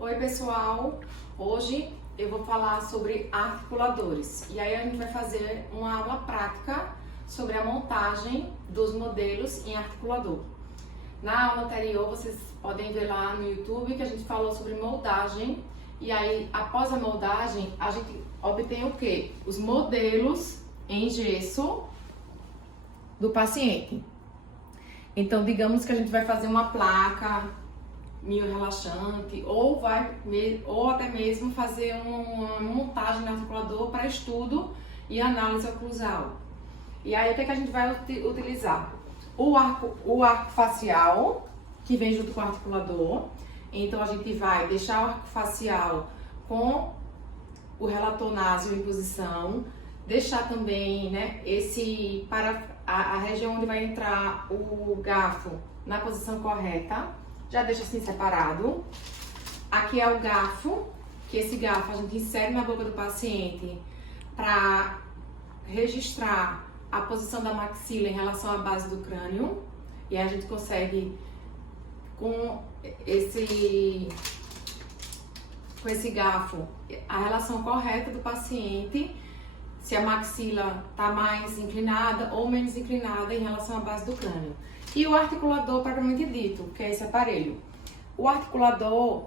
Oi pessoal, hoje eu vou falar sobre articuladores e aí a gente vai fazer uma aula prática sobre a montagem dos modelos em articulador. Na aula anterior vocês podem ver lá no YouTube que a gente falou sobre moldagem e aí após a moldagem a gente obtém o que? Os modelos em gesso do paciente. Então digamos que a gente vai fazer uma placa mio-relaxante ou até mesmo fazer uma montagem no articulador para estudo e análise oclusal. E aí o que a gente vai utilizar? O arco facial, que vem junto com o articulador. Então a gente vai deixar o arco facial com o relator naso em posição, deixar também, né, para a região onde vai entrar o garfo na posição correta. Já deixa assim separado. Aqui é o garfo, que esse garfo a gente insere na boca do paciente para registrar a posição da maxila em relação à base do crânio. E aí a gente consegue, com esse garfo, a relação correta do paciente, se a maxila está mais inclinada ou menos inclinada em relação à base do crânio. E o articulador propriamente dito, que é esse aparelho. O articulador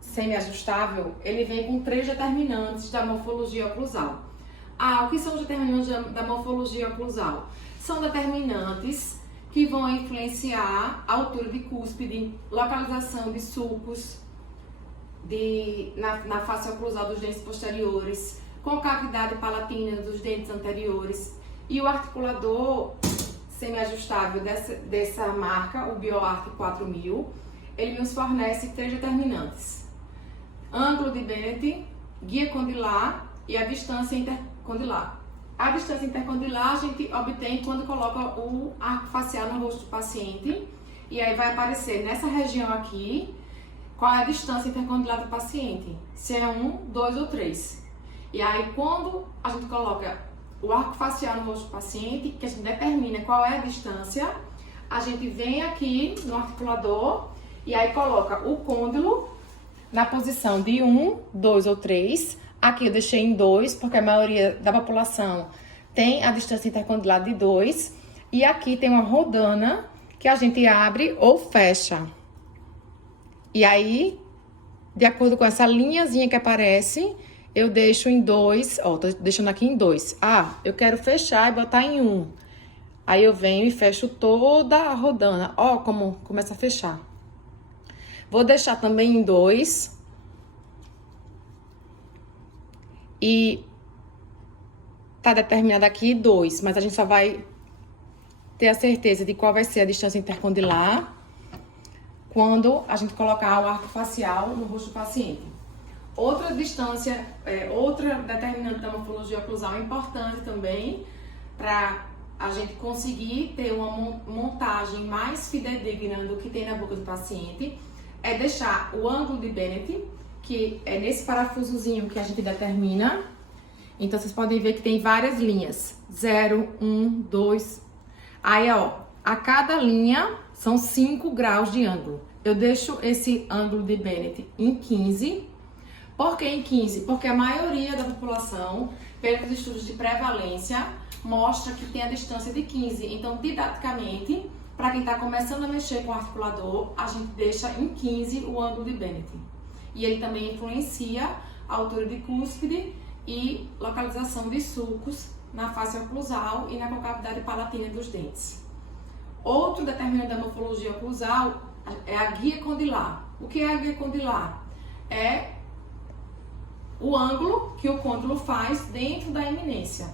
semi-ajustável, ele vem com 3 determinantes da morfologia oclusal. O que são os determinantes da morfologia oclusal? São determinantes que vão influenciar a altura de cúspide, localização de sulcos na face oclusal dos dentes posteriores, concavidade palatina dos dentes anteriores. E o articulador semi-ajustável dessa marca, o BioArc 4000, ele nos fornece 3 determinantes: ângulo de Bennett, guia condilar e a distância intercondilar. A distância intercondilar a gente obtém quando coloca o arco facial no rosto do paciente, e aí vai aparecer nessa região aqui qual é a distância intercondilar do paciente, se é 1, 2 ou 3. E aí quando a gente coloca o arco facial no rosto do paciente, que a gente determina qual é a distância, a gente vem aqui no articulador e aí coloca o côndilo na posição de 1, 2 ou 3. Aqui eu deixei em 2, porque a maioria da população tem a distância intercondilar de 2. E aqui tem uma rodana que a gente abre ou fecha. E aí, de acordo com essa linhazinha que aparece, eu deixo em 2, tô deixando aqui em 2. Eu quero fechar e botar em 1. Aí eu venho e fecho toda a rodana. Como começa a fechar. Vou deixar também em 2. E tá determinado aqui 2, mas a gente só vai ter a certeza de qual vai ser a distância intercondilar quando a gente colocar o arco facial no rosto do paciente. Outra determinante da morfologia oclusal importante também para a gente conseguir ter uma montagem mais fidedigna do que tem na boca do paciente é deixar o ângulo de Bennett, que é nesse parafusozinho que a gente determina. Então vocês podem ver que tem várias linhas, 0, 1, 2. Aí a cada linha são 5 graus de ângulo. Eu deixo esse ângulo de Bennett em 15. Por que em 15? Porque a maioria da população, pelos estudos de prevalência, mostra que tem a distância de 15. Então, didaticamente, para quem está começando a mexer com o articulador, a gente deixa em 15 o ângulo de Bennett. E ele também influencia a altura de cúspide e localização de sulcos na face oclusal e na concavidade palatina dos dentes. Outro determinante da morfologia oclusal é a guia condilar. O que é a guia condilar? É o ângulo que o côndilo faz dentro da eminência.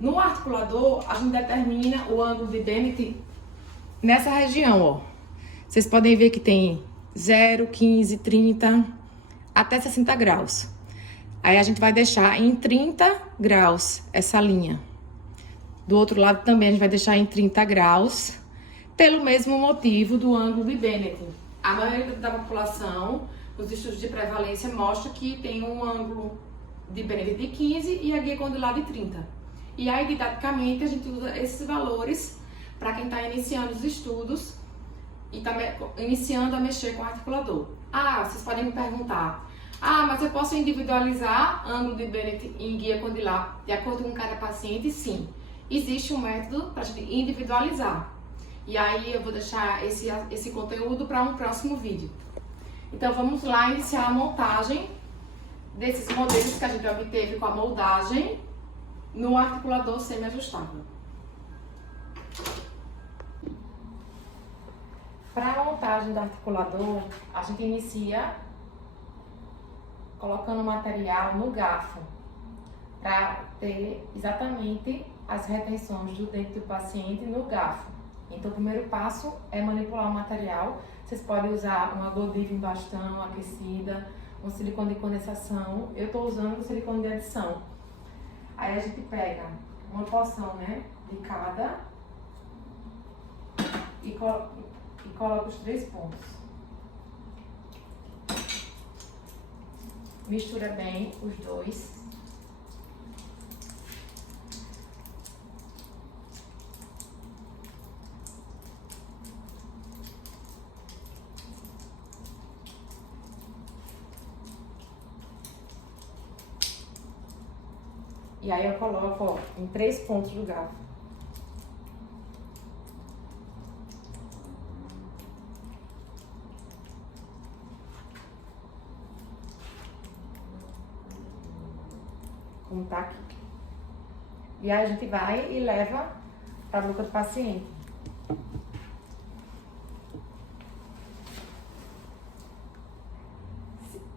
No articulador, a gente determina o ângulo de Bennett nessa região, Vocês podem ver que tem 0, 15, 30, até 60 graus. Aí a gente vai deixar em 30 graus essa linha. Do outro lado também a gente vai deixar em 30 graus, pelo mesmo motivo do ângulo de Bennett. A maioria da população, os estudos de prevalência mostram que tem um ângulo de Bennett de 15 e a guia condilar de 30. E aí, didaticamente, a gente usa esses valores para quem está iniciando os estudos e está iniciando a mexer com o articulador. Ah, vocês podem me perguntar. Ah, mas eu posso individualizar ângulo de Bennett em guia condilar de acordo com cada paciente? Sim. Existe um método para individualizar. E aí eu vou deixar esse conteúdo para um próximo vídeo. Então vamos lá iniciar a montagem desses modelos que a gente obteve com a moldagem no articulador semi-ajustável. Para a montagem do articulador, a gente inicia colocando o material no garfo para ter exatamente as retenções do dente do paciente no garfo. Então o primeiro passo é manipular o material. Vocês podem usar uma Godiva em bastão aquecida, um silicone de condensação. Eu estou usando um silicone de adição. Aí a gente pega uma porção, né, de cada e coloca os 3 pontos. Mistura bem os dois. E aí eu coloco, ó, em 3 pontos do garfo. Como tá aqui. E aí a gente vai e leva para a boca do paciente.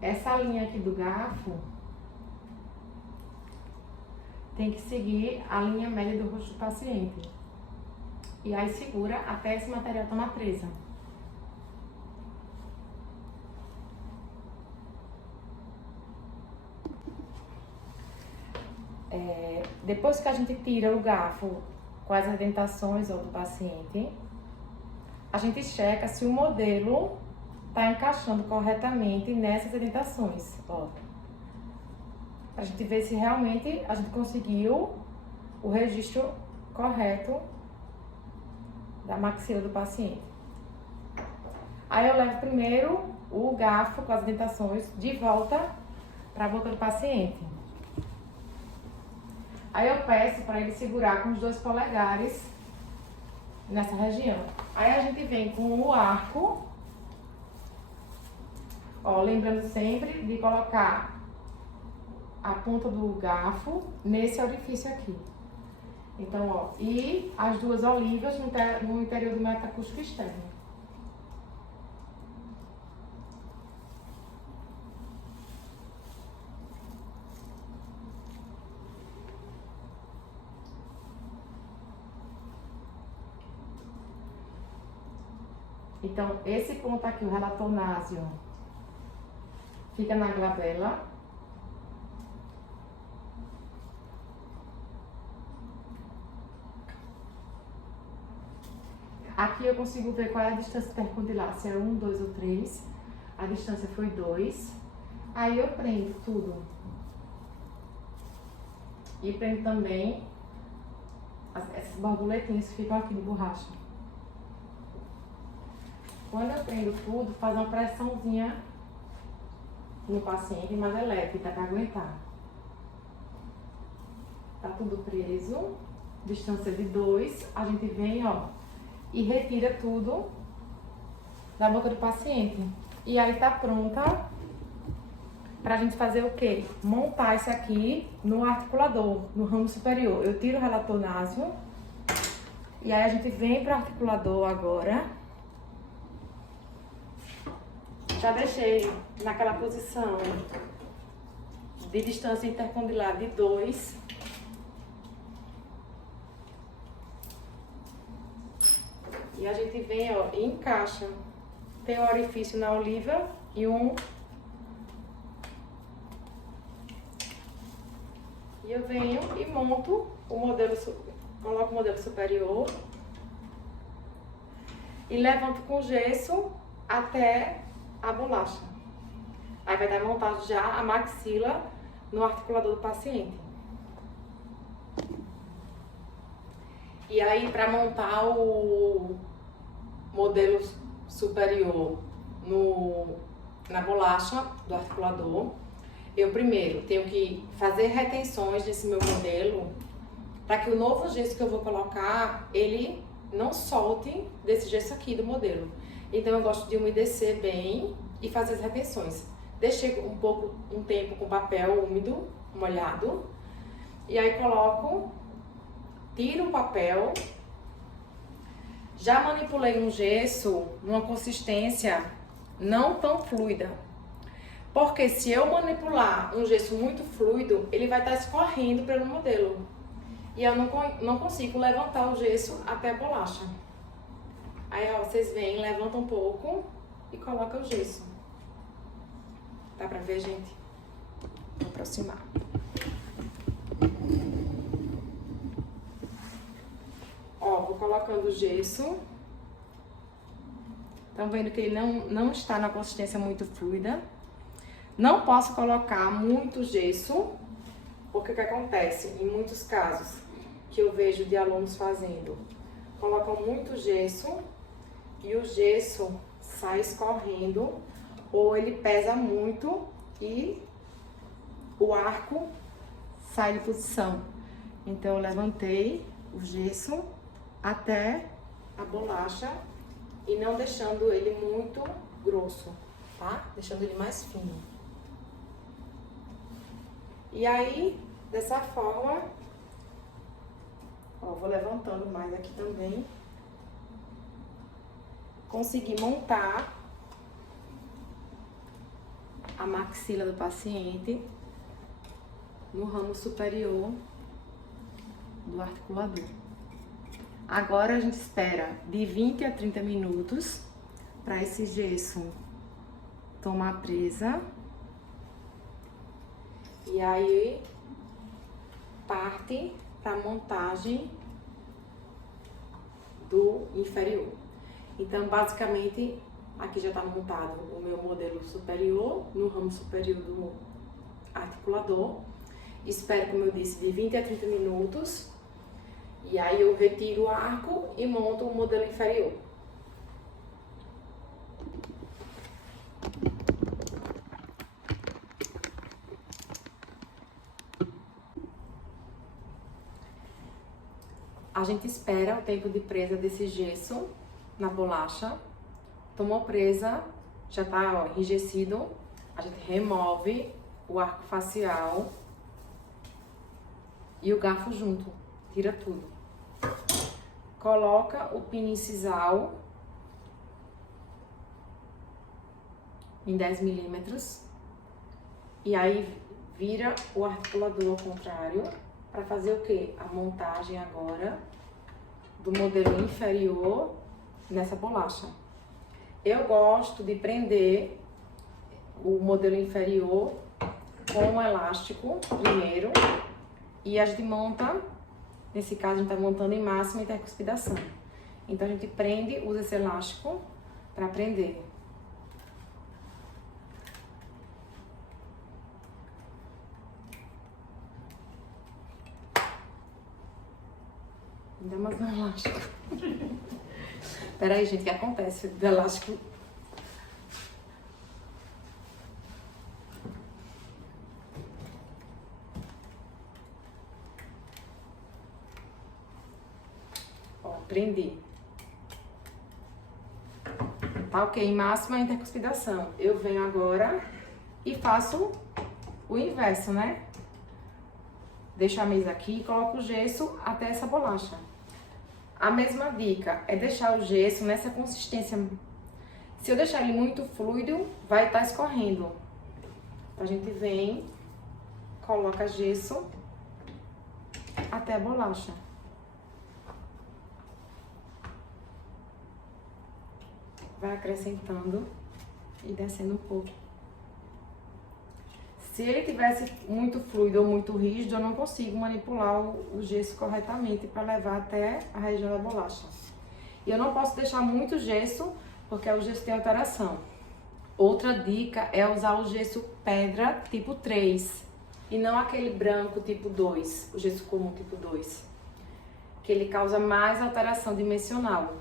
Essa linha aqui do garfo tem que seguir a linha média do rosto do paciente. E aí segura até esse material tomar presa. Depois que a gente tira o garfo com as indentações do paciente, a gente checa se o modelo está encaixando corretamente nessas indentações, ó. A gente vê se realmente a gente conseguiu o registro correto da maxila do paciente. Aí eu levo primeiro o garfo com as indentações de volta para a boca do paciente. Aí eu peço para ele segurar com os 2 polegares nessa região. Aí a gente vem com o arco, ó, lembrando sempre de colocar a ponta do garfo nesse orifício aqui. Então, ó, e as 2 olivas no interior do metaacústico externo. Então, esse ponto aqui, o relatonásio, fica na glabela. Aqui eu consigo ver qual é a distância perpendicular, se é 1, 2 ou 3. A distância foi 2. Aí eu prendo tudo. E prendo também essas borboletinhas que ficam aqui de borracha. Quando eu prendo tudo, faz uma pressãozinha no paciente, mas é leve, tá pra aguentar. Tá tudo preso. Distância de 2. A gente vem, ó, e retira tudo da boca do paciente. E aí tá pronta pra gente fazer o quê? Montar isso aqui no articulador, no ramo superior. Eu tiro o relatonásio e aí a gente vem pro articulador agora. Já deixei naquela posição de distância intercondilar de 2. E a gente vem, ó, e encaixa. Tem um orifício na oliva e um... E eu venho e monto o modelo, coloco o modelo superior e levanto com gesso até a bolacha. Aí vai dar montado já a maxila no articulador do paciente. E aí, para montar o modelo superior no na bolacha do articulador, eu primeiro tenho que fazer retenções desse meu modelo para que o novo gesso que eu vou colocar, ele não solte desse gesso aqui do modelo. Então eu gosto de umedecer bem e fazer as retenções. Deixei um tempo com papel úmido, molhado, e aí tiro o papel. Já manipulei um gesso numa consistência não tão fluida, porque se eu manipular um gesso muito fluido, ele vai estar escorrendo pelo modelo e eu não consigo levantar o gesso até a bolacha. Aí, ó, vocês veem, levanta um pouco e coloca o gesso. Dá pra ver, gente? Vou aproximar. Ó, vou colocando o gesso. Estão vendo que ele não está na consistência muito fluida. Não posso colocar muito gesso, porque o que acontece em muitos casos que eu vejo de alunos fazendo, colocam muito gesso e o gesso sai escorrendo ou ele pesa muito e o arco sai de posição. Então eu levantei o gesso até a bolacha e não deixando ele muito grosso, tá? Deixando ele mais fino. E aí, dessa forma, ó, vou levantando mais aqui também. Consegui montar a maxila do paciente no ramo superior do articulador. Agora a gente espera de 20 a 30 minutos para esse gesso tomar presa. E aí parte para a montagem do inferior. Então, basicamente, aqui já está montado o meu modelo superior, no ramo superior do articulador. Espero, como eu disse, de 20 a 30 minutos. E aí eu retiro o arco e monto o modelo inferior. A gente espera o tempo de presa desse gesso na bolacha. Tomou presa, já tá, ó, enrijecido. A gente remove o arco facial e o garfo junto. Tira tudo. Coloca o pino incisal em 10 milímetros. E aí vira o articulador ao contrário para fazer o quê? A montagem agora do modelo inferior nessa bolacha. Eu gosto de prender o modelo inferior com um elástico primeiro e a gente monta, nesse caso a gente está montando em máxima intercuspidação. Então a gente prende, usa esse elástico para prender. Ainda mais um elástico. Peraí, gente, o que acontece do elástico? Ó, prendi. Tá ok, em máxima intercuspidação. Eu venho agora e faço o inverso, né? Deixo a mesa aqui e coloco o gesso até essa bolacha. A mesma dica é deixar o gesso nessa consistência. Se eu deixar ele muito fluido, vai estar escorrendo. A gente vem, coloca gesso até a bolacha. Vai acrescentando e descendo um pouco. Se ele tivesse muito fluido ou muito rígido, eu não consigo manipular o gesso corretamente para levar até a região da bolacha. E eu não posso deixar muito gesso, porque o gesso tem alteração. Outra dica é usar o gesso pedra tipo 3 e não aquele branco tipo 2, o gesso comum tipo 2, que ele causa mais alteração dimensional.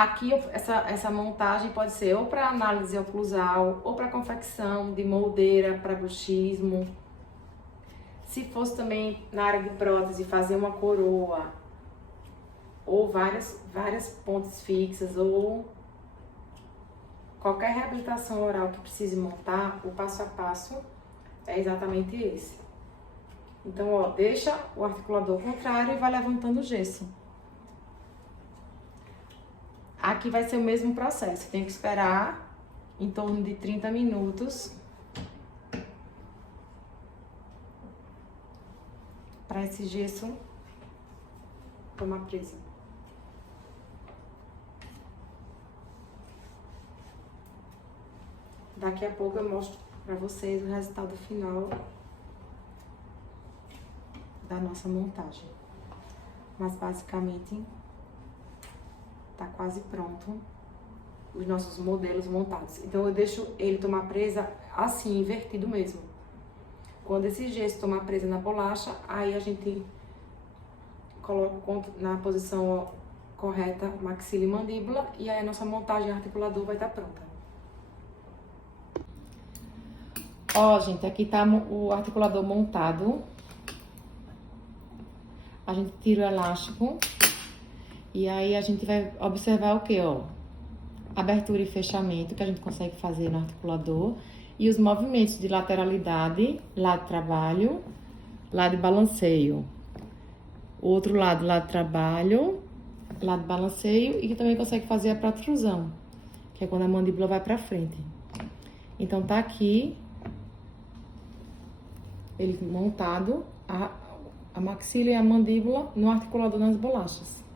Aqui, essa montagem pode ser ou para análise oclusal, ou para confecção de moldeira, para bruxismo. Se fosse também na área de prótese, fazer uma coroa, ou várias pontes fixas, ou qualquer reabilitação oral que precise montar, o passo a passo é exatamente esse. Então, ó, deixa o articulador contrário e vai levantando o gesso. Aqui vai ser o mesmo processo, tem que esperar em torno de 30 minutos para esse gesso tomar presa. Daqui a pouco eu mostro para vocês o resultado final da nossa montagem. Mas basicamente tá quase pronto os nossos modelos montados. Então eu deixo ele tomar presa assim, invertido mesmo. Quando esse gesso tomar presa na bolacha, aí a gente coloca na posição correta maxila e mandíbula, e aí a nossa montagem articulador vai estar pronta. Ó, gente, aqui tá o articulador montado. A gente tira o elástico. E aí a gente vai observar o que, ó? Abertura e fechamento que a gente consegue fazer no articulador. E os movimentos de lateralidade, lado de trabalho, lado de balanceio. O outro lado de trabalho, lado de balanceio. E que também consegue fazer a protrusão, que é quando a mandíbula vai pra frente. Então tá aqui ele montado, a maxila e a mandíbula no articulador nas bolachas.